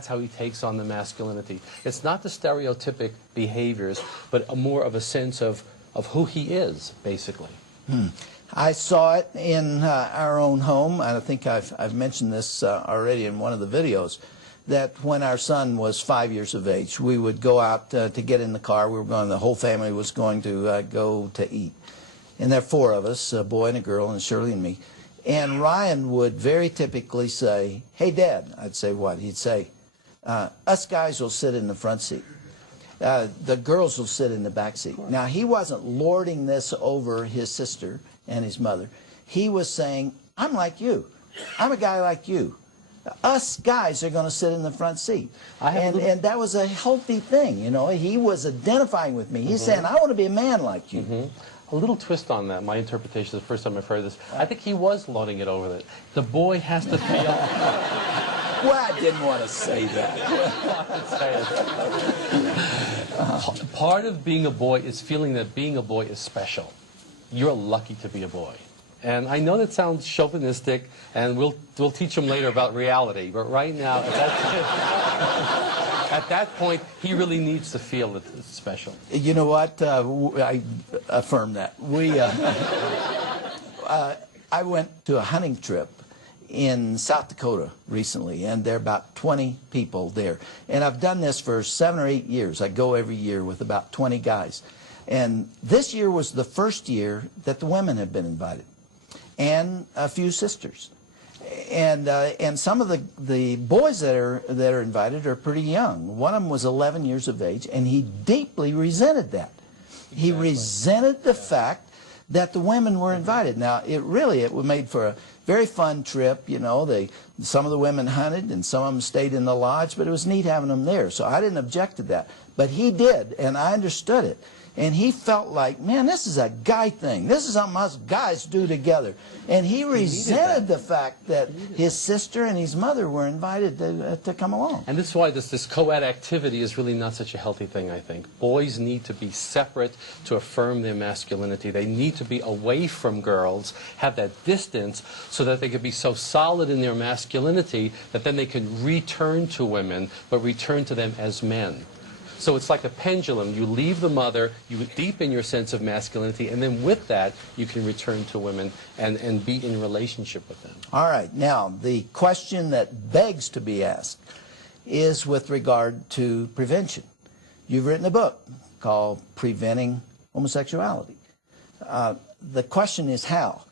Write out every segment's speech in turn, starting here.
That's how he takes on the masculinity. It's not the stereotypic behaviors, but more of a sense of who he is, basically. I saw it in our own home. I think I've mentioned this already in one of the videos, that when our son was 5 years of age, we would go out to get in the car. We were going, the whole family was going to go to eat. And there are four of us, a boy and a girl, and Shirley and me. And Ryan would very typically say, "Hey, Dad." I'd say, "What?" He'd say, "Us guys will sit in the front seat. The girls will sit in the back seat." Now, he wasn't lording this over his sister and his mother. He was saying, "I'm like you. I'm a guy like you. Us guys are going to sit in the front seat." And that was a healthy thing, you know. He was identifying with me. He's saying, "I want to be a man like you." A little twist on that, my interpretation, the first time I've heard this. I think he was lording it over it. The boy has to feel... Well, I didn't want to say that. Part of being a boy is feeling that being a boy is special. You're lucky to be a boy. And I know that sounds chauvinistic, and we'll teach him later about reality. But right now, at that point, he really needs to feel that it's special. You know what? I affirm that. I went to a hunting trip in South Dakota recently, and there are about 20 people there. And I've done this for 7 or 8 years. I go every year with about 20 guys. And this year was the first year that the women have been invited, and a few sisters. And some of the boys that are invited are pretty young. One of them was 11 years of age, and he deeply resented that. He resented the fact that the women were invited. Now, it made for a very fun trip. You know, some of the women hunted, and some of them stayed in the lodge, but it was neat having them there. So I didn't object to that. But he did, and I understood it. And he felt like, man, this is a guy thing. This is something us guys do together. And he resented the fact that his sister and his mother were invited to come along. And this is why this co-ed activity is really not such a healthy thing, I think. Boys need to be separate to affirm their masculinity. They need to be away from girls, have that distance, so that they can be so solid in their masculinity that then they can return to women, but return to them as men. So it's like a pendulum. You leave the mother, you deepen your sense of masculinity, and then with that, you can return to women and be in relationship with them. All right. Now, the question that begs to be asked is with regard to prevention. You've written a book called Preventing Homosexuality. The question is how?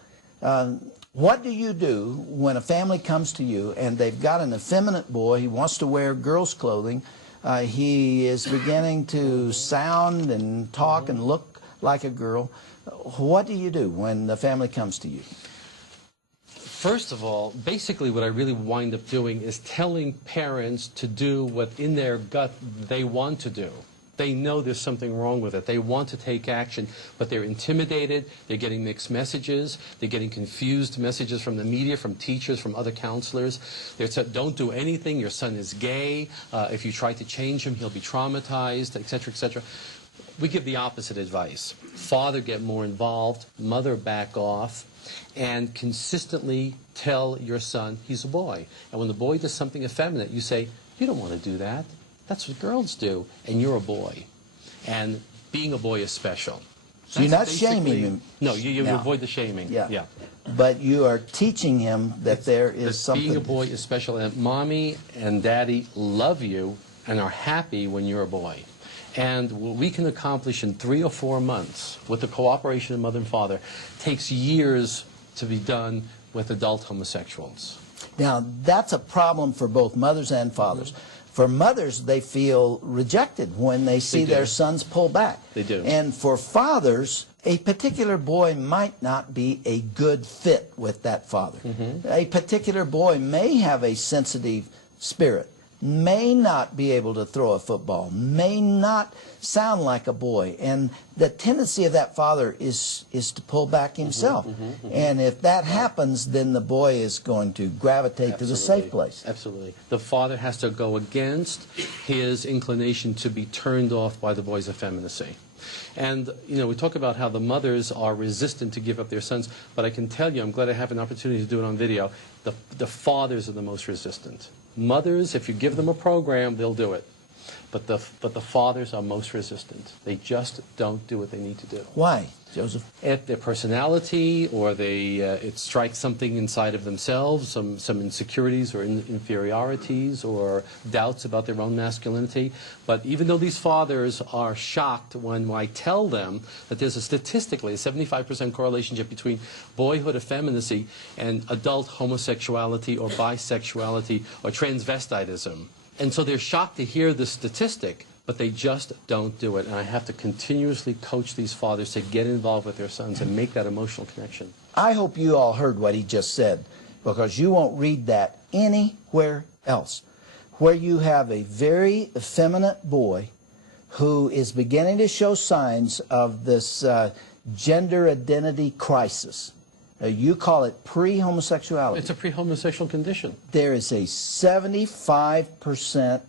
What do you do when a family comes to you and they've got an effeminate boy, he wants to wear girls' clothing, he is beginning to sound and talk and look like a girl? What do you do when the family comes to you? First of all, basically what I really wind up doing is telling parents to do what in their gut they want to do. They know there's something wrong with it. They want to take action, but they're intimidated. They're getting mixed messages. They're getting confused messages from the media, from teachers, from other counselors. They're said, "Don't do anything. Your son is gay. If you try to change him, he'll be traumatized," etc., etc. We give the opposite advice. Father, get more involved. Mother, back off. And consistently tell your son he's a boy. And when the boy does something effeminate, you say, "You don't want to do that. That's what girls do, and you're a boy." And being a boy is special. So you're not shaming him. No, you avoid the shaming. Yeah. But you are teaching him that there is something. Being a boy is special, and Mommy and Daddy love you and are happy when you're a boy. And what we can accomplish in 3 or 4 months with the cooperation of mother and father takes years to be done with adult homosexuals. Now, that's a problem for both mothers and fathers. For mothers, they feel rejected when they see their sons pull back. They do. And for fathers, a particular boy might not be a good fit with that father. A particular boy may have a sensitive spirit, may not be able to throw a football, may not sound like a boy, and the tendency of that father is to pull back himself. And if that happens, then the boy is going to gravitate to the safe place. Absolutely. The father has to go against his inclination to be turned off by the boy's effeminacy. And, you know, we talk about how the mothers are resistant to give up their sons, but I can tell you, I'm glad I have an opportunity to do it on video, the fathers are the most resistant. Mothers, if you give them a program, they'll do it. But the fathers are most resistant. They just don't do what they need to do. Why, Joseph? At their personality, or it strikes something inside of themselves, some insecurities or inferiorities or doubts about their own masculinity. But even though these fathers are shocked when I tell them that there's statistically a 75% correlation between boyhood effeminacy and adult homosexuality or bisexuality or transvestitism. And so they're shocked to hear the statistic, but they just don't do it. And I have to continuously coach these fathers to get involved with their sons and make that emotional connection. I hope you all heard what he just said, because you won't read that anywhere else. Where you have a very effeminate boy who is beginning to show signs of this gender identity crisis. You call it pre-homosexuality. It's a pre-homosexual condition. There is a 75%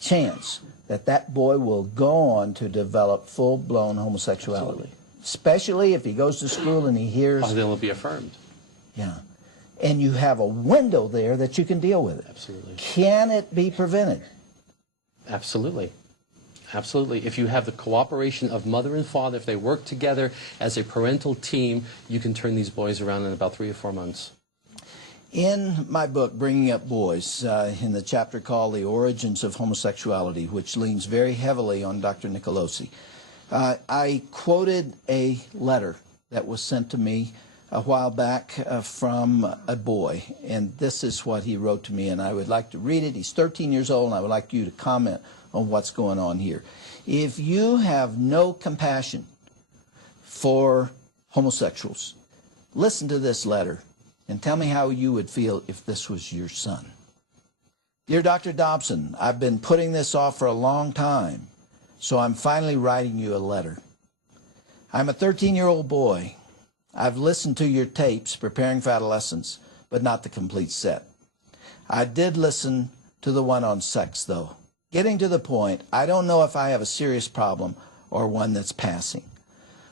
chance that that boy will go on to develop full-blown homosexuality. Absolutely. Especially if he goes to school and he hears... Oh, they'll be affirmed. Yeah. And you have a window there that you can deal with it. Absolutely. Can it be prevented? Absolutely. Absolutely. If you have the cooperation of mother and father, if they work together as a parental team, you can turn these boys around in about 3 or 4 months. In my book, Bringing Up Boys, in the chapter called The Origins of Homosexuality, which leans very heavily on Dr. Nicolosi, I quoted a letter that was sent to me a while back from a boy, and this is what he wrote to me, and I would like to read it. He's 13 years old, and I would like you to comment on what's going on here. If you have no compassion for homosexuals, listen to this letter and tell me how you would feel if this was your son. Dear Dr. Dobson, I've been putting this off for a long time, so I'm finally writing you a letter. I'm a 13-year-old boy. I've listened to your tapes, Preparing for Adolescence, but not the complete set. I did listen to the one on sex, though. Getting to the point, I don't know if I have a serious problem or one that's passing.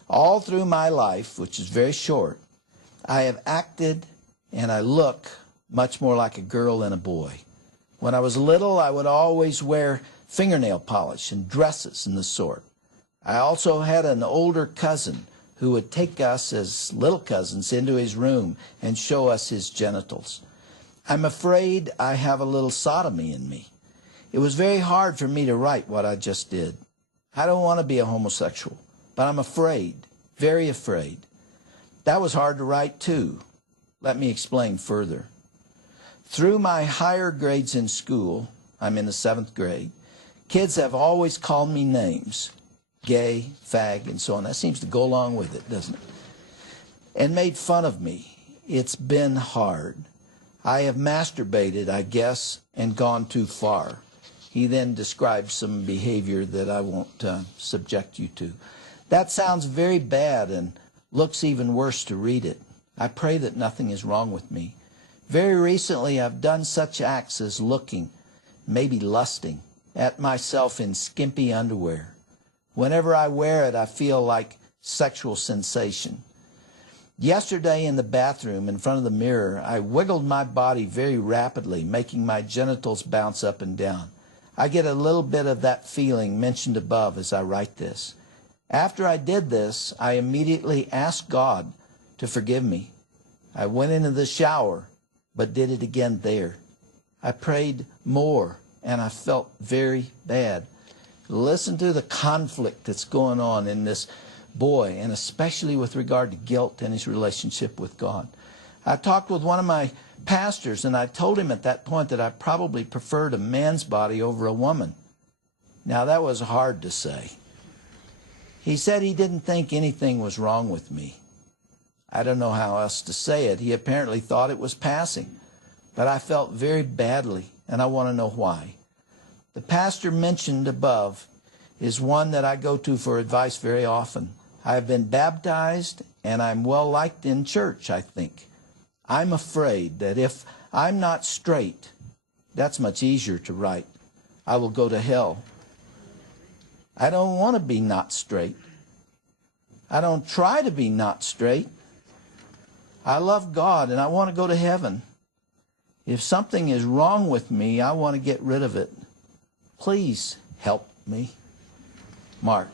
All through my life, which is very short, I have acted and I look much more like a girl than a boy. When I was little, I would always wear fingernail polish and dresses and the sort. I also had an older cousin who would take us as little cousins into his room and show us his genitals. I'm afraid I have a little sodomy in me. It was very hard for me to write what I just did. I don't want to be a homosexual, but I'm afraid, very afraid. That was hard to write too. Let me explain further. Through my higher grades in school, I'm in the 7th grade, kids have always called me names, gay, fag, and so on. That seems to go along with it, doesn't it? And made fun of me. It's been hard. I have masturbated, I guess, and gone too far. He then describes some behavior that I won't subject you to. That sounds very bad and looks even worse to read it. I pray that nothing is wrong with me. Very recently, I've done such acts as looking, maybe lusting, at myself in skimpy underwear. Whenever I wear it, I feel like sexual sensation. Yesterday in the bathroom in front of the mirror, I wiggled my body very rapidly, making my genitals bounce up and down. I get a little bit of that feeling mentioned above as I write this. After I did this, I immediately asked God to forgive me. I went into the shower, but did it again there. I prayed more, and I felt very bad. Listen to the conflict that's going on in this boy, and especially with regard to guilt and his relationship with God. I talked with one of my pastors, and I told him at that point that I probably preferred a man's body over a woman. Now, that was hard to say. He said he didn't think anything was wrong with me. I don't know how else to say it. He apparently thought it was passing, but I felt very badly, and I want to know why. The pastor mentioned above is one that I go to for advice very often. I've been baptized, and I'm well liked in church, I think. I'm afraid that if I'm not straight, that's much easier to write. I will go to hell. I don't want to be not straight. I don't try to be not straight. I love God, and I want to go to heaven. If something is wrong with me, I want to get rid of it. Please help me. Mark,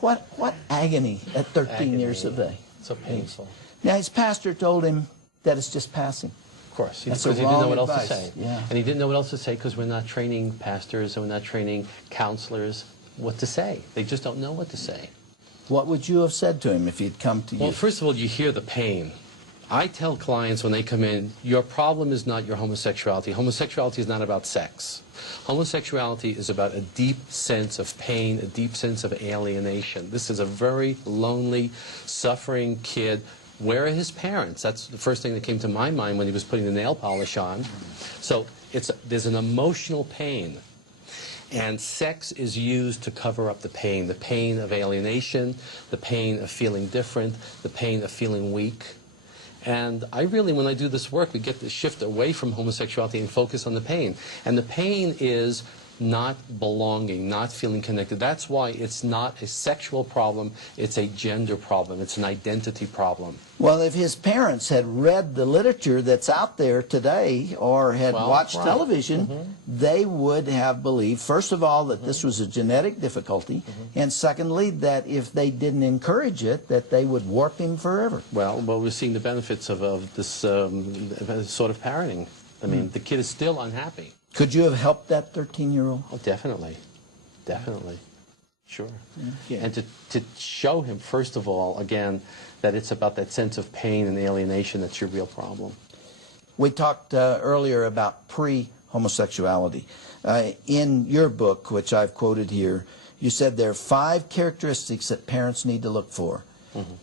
what agony at 13 years of age. So painful. Now, his pastor told him that it's just passing. Of course, That's because he didn't know what else advice. to say. Yeah. And he didn't know what else to say because we're not training pastors and we're not training counselors what to say. They just don't know what to say. What would you have said to him if he'd come to you? Well, first of all, you hear the pain. I tell clients when they come in, your problem is not your homosexuality. Homosexuality is not about sex. Homosexuality is about a deep sense of pain, a deep sense of alienation. This is a very lonely, suffering kid. Where are his parents? That's the first thing that came to my mind when he was putting the nail polish on. So there's an emotional pain. And sex is used to cover up the pain of alienation, the pain of feeling different, the pain of feeling weak. And I really, when I do this work, we get to shift away from homosexuality and focus on the pain. And the pain is not belonging, not feeling connected. That's why it's not a sexual problem, it's a gender problem, it's an identity problem. Well, if his parents had read the literature that's out there today or had watched television, they would have believed, first of all, that this was a genetic difficulty, and secondly, that if they didn't encourage it, that they would warp him forever. Well, we're seeing the benefits of this sort of parenting. I mean, the kid is still unhappy. Could you have helped that 13-year-old? Oh, definitely. Definitely. Sure. Yeah. And to show him, first of all, again, that it's about that sense of pain and alienation that's your real problem. We talked earlier about pre-homosexuality. In your book, which I've quoted here, you said there are 5 characteristics that parents need to look for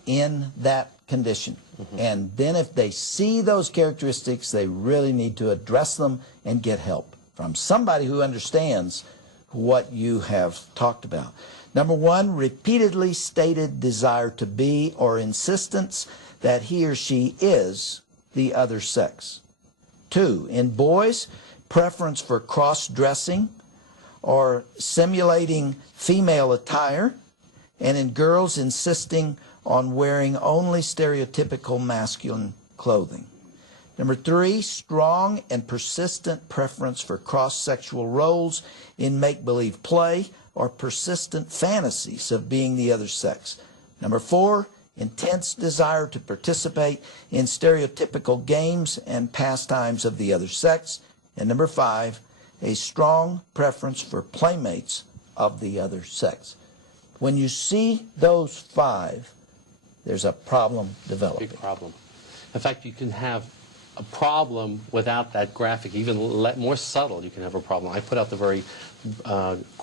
in that condition. And then if they see those characteristics, they really need to address them and get help from somebody who understands what you have talked about. Number 1, repeatedly stated desire to be or insistence that he or she is the other sex. 2, in boys, preference for cross-dressing or simulating female attire, and in girls, insisting on wearing only stereotypical masculine clothing. Number 3, strong and persistent preference for cross-sexual roles in make-believe play or persistent fantasies of being the other sex. Number 4, intense desire to participate in stereotypical games and pastimes of the other sex. And number 5, a strong preference for playmates of the other sex. When you see those 5, there's a problem developing. Big problem. In fact, you can have a problem without that graphic, even more subtle, you can have a problem. I put out the very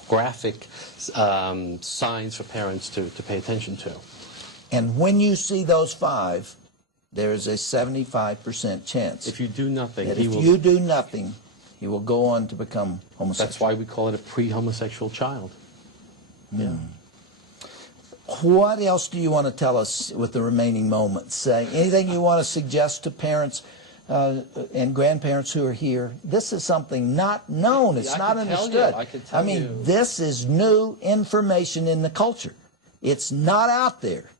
graphic signs for parents to pay attention to. And when you see those 5, there is a 75% chance. If you do nothing, that you do nothing, he will go on to become homosexual. That's why we call it a pre-homosexual child. Yeah. What else do you want to tell us with the remaining moments? Anything you want to suggest to parents and grandparents who are here? This is something not known. It's not understood. I mean, this is new information in the culture. It's not out there.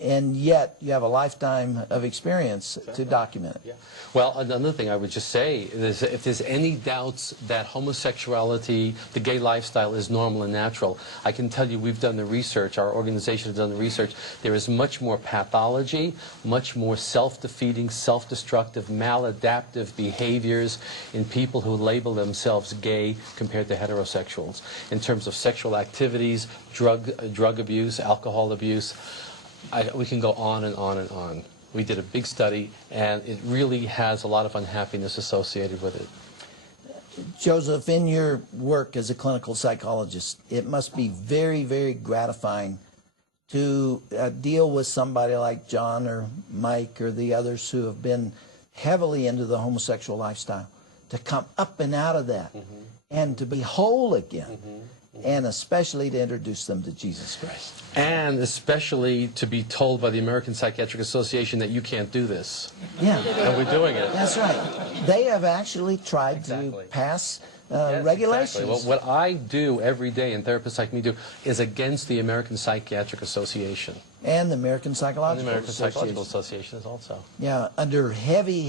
And yet, you have a lifetime of experience to document it. Yeah. Well, another thing I would just say is if there's any doubts that homosexuality, the gay lifestyle is normal and natural, I can tell you we've done the research, our organization has done the research. There is much more pathology, much more self-defeating, self-destructive, maladaptive behaviors in people who label themselves gay compared to heterosexuals. In terms of sexual activities, drug abuse, alcohol abuse, we can go on and on and on. We did a big study, and it really has a lot of unhappiness associated with it. Joseph, in your work as a clinical psychologist, it must be very, very gratifying to deal with somebody like John or Mike or the others who have been heavily into the homosexual lifestyle, to come up and out of that and to be whole again. And especially to introduce them to Jesus Christ. And especially to be told by the American Psychiatric Association that you can't do this. Yeah. And we're doing it. That's right. They have actually tried to pass regulations. Exactly. Well, what I do every day, and therapists like me do, is against the American Psychiatric Association. And the American Psychological Association is also. Yeah, under heavy